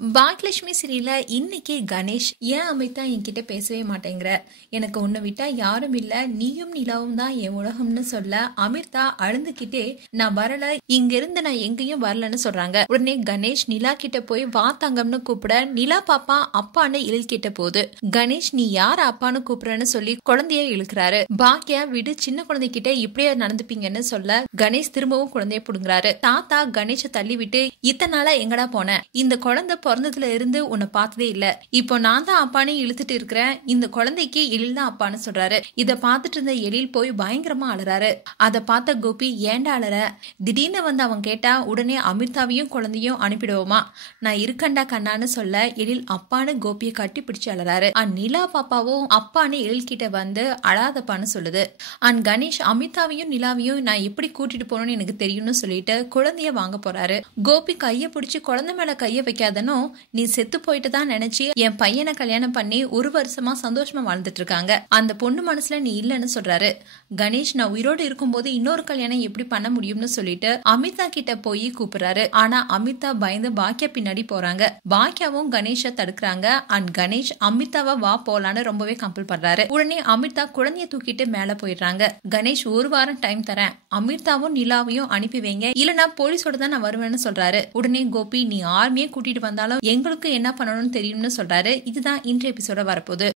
பாக்யலட்சுமி சீரியல்ல இன்னைக்கு கணேஷ் ஏன் அமிதா என்கிட்ட பேசவே மாட்டேங்கிற, எனக்கு உன்னை விட்டா யாரும் இல்ல, நீயும் நிலாவும் தான் என் உலகம்னு சொல்ல அமிர்தா அழுந்துகிட்டே நான் வரல, இங்க இருந்து நான் எங்கேயும் வரலன்னு சொல்றாங்க. உடனே கணேஷ் நிலா கிட்ட போய் வா தங்கம்னு கூப்பிட நிலா பாப்பா அப்பான்னு இழுக்கிட்ட போது கணேஷ் நீ யார அப்பான்னு கூப்பிடுறன்னு சொல்லி குழந்தைய இழுக்கிறாரு. பாக்கியா விடு, சின்ன குழந்தைகிட்ட இப்படியே நடந்துப்பீங்கன்னு சொல்ல கணேஷ் திரும்பவும் குழந்தைய புடுங்குறாரு. தாத்தா கணேஷ தள்ளி விட்டு இத்தனை நாளா எங்கடா போன, இந்த குழந்தை பிறந்ததுல இருந்து உன்னை பார்த்ததே இல்ல, இப்போ நான் தான் அப்பானே இழுத்துட்டு இருக்கிறேன், இந்த குழந்தைக்கு எழில் தான் அப்பான்னு சொல்றாரு. இத பாத்துட்டு இருந்த எழில் போய் பயங்கரமா அழறாரு. அத பார்த்த கோபி ஏண்டா அழற, திடீர்னு வந்து அவன் கேட்டா உடனே அமிர்தாவையும் குழந்தையும் அனுப்பிடுவோமா, நான் இருக்கண்டா கண்ணான்னு சொல்ல எழில் அப்பான்னு கோபியை கட்டி பிடிச்சு அழறாரு. நிலா பாப்பாவும் அப்பான்னு எழில் கிட்ட வந்து அழாதப்பான்னு சொல்லுது. கணேஷ் அமிதாவையும் நிலாவையும் நான் எப்படி கூட்டிட்டு போகணும்னு எனக்கு தெரியும்னு சொல்லிட்டு குழந்தைய வாங்க போறாரு. கோபி கைய பிடிச்சு குழந்தை மேல கைய வைக்காதனோ, நீ செத்து போயிட்டு தான் நினைச்சு என் பையனை கல்யாணம் பண்ணி ஒரு வருஷமா சந்தோஷமா வாழ்ந்துட்டு இருக்காங்க, அந்த பொண்ணு மனசுல நீ இல்லன்னு சொல்றாரு. கணேஷ் நான் உயிரோடு இருக்கும் போது இன்னொரு கல்யாணம் எப்படி பண்ண முடியும்னு சொல்லிட்டு அமிதா கிட்ட போய் கூப்பிடுறாரு. ஆனா அமிதா பயந்து பாக்கியா பின்னாடி போறாங்க. பாக்கியாவும் கணேஷ தடுக்கிறாங்க. கணேஷ் அமிதாவை வா போலான்னு ரொம்பவே கம்பல் பண்றாரு. உடனே அமிதா குழந்தைய தூக்கிட்டு மேல போயிடுறாங்க. கணேஷ் ஒரு வாரம் டைம் தரேன், அமிர்தாவும் நிலாவையும் அனுப்பி வைங்க, இல்லனா போலீஸோட தான் நான் வருவேன்னு சொல்றாரு. உடனே கோபி நீ ஆர்மியே கூட்டிட்டு வந்தாலும் எங்களுக்கு என்ன பண்ணணும்னு தெரியும்னு சொல்றாரு. இதுதான் இன்றைய எபிசோட வரப்போகுது.